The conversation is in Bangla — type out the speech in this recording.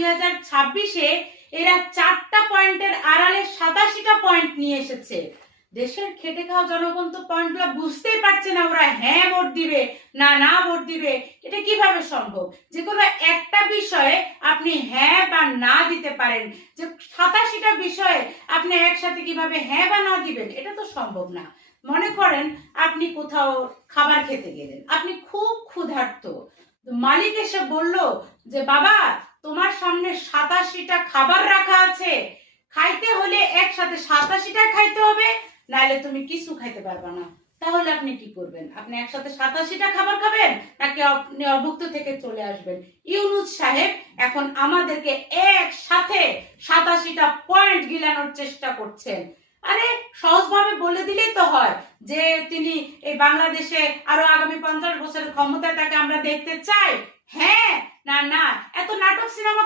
2026-এ এরা 4টা পয়েন্টের আড়ালে 87টা পয়েন্ট নিয়ে এসেছে। দেশের খেটে খাওয়া জনগণ তো পয়েন্টগুলো বুঝতেই পারছে না, ওরা হ্যাঁ ভোট দিবে না না ভোট দিবে, এটা কিভাবে সম্ভব? যে কোনো একটা বিষয়ে আপনি হ্যাঁ বা না দিতে পারেন, যে 87টা বিষয়ে আপনি একসাথে কিভাবে হ্যাঁ বা না দিবেন, এটা তো সম্ভব না। মনে করেন আপনি কোথাও খাবার খেতে গেলেন, আপনি খুব ক্ষুধার্ত, মালিক এসে বলল যে বাবা তোমার সামনে 87টা খাবার রাখা আছে, খাইতে হলে একসাথে 87টা খাইতে হবে, নাহলে তুমি কিছু খাইতে পারবে না। তাহলে আপনি কি করবেন? আপনি একসাথে 87টা খাবার খাবেন, নাকি আপনি অভুক্ত থেকে চলে আসবেন? ইউনূস সাহেব এখন আমাদেরকে একসাথে 87টা পয়েন্ট গিলানোর চেষ্টা করছেন। আরে সহজভাবে বলে দিলেই তো হয় যে তিনি এই বাংলাদেশে আরো আগামী 50 বছরের ক্ষমতায় তাকে আমরা দেখতে চাই, হ্যাঁ না না, এত নাটক সিনেমা